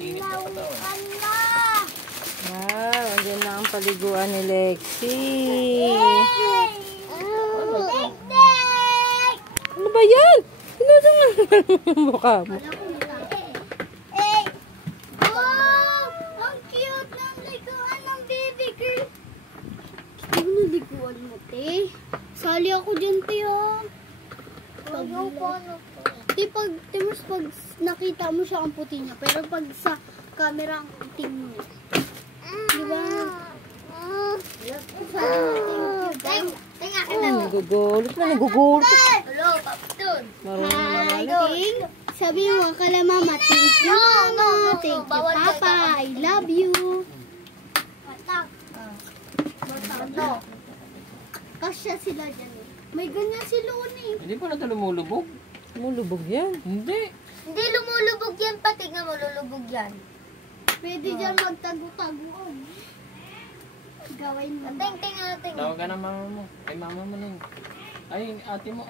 Init na katawan. Wow, andyan na ang paliguan ni Lexi. Ano ba yan? Tinatanggal yung mukha mo. Ang cute ng liguan ng baby girl. Ano na liguan mo, te? Sali ako dyan, te, ha? Te, pag nakita mo siya ang puti niya, pero pag sa camera ang itim mo. Diba? Nagugulot na, nagugulot. Hello, Papton. Marunong Hi, Ting. Sabi mo kala mama, thank you, mama. Thank you, papa. I love you. Kasya sila dyan eh. May ganyan si Luni. Hindi pa natin lumulubog. Mulubog yan. Hindi. Hindi lumulubog yan, pati nga malulubog yan. Pwede dyan magtago-taguan. Gawin mo. Ting. Tawag ka na mama mo. Ay, mama mo na yun. Ay, ate mo.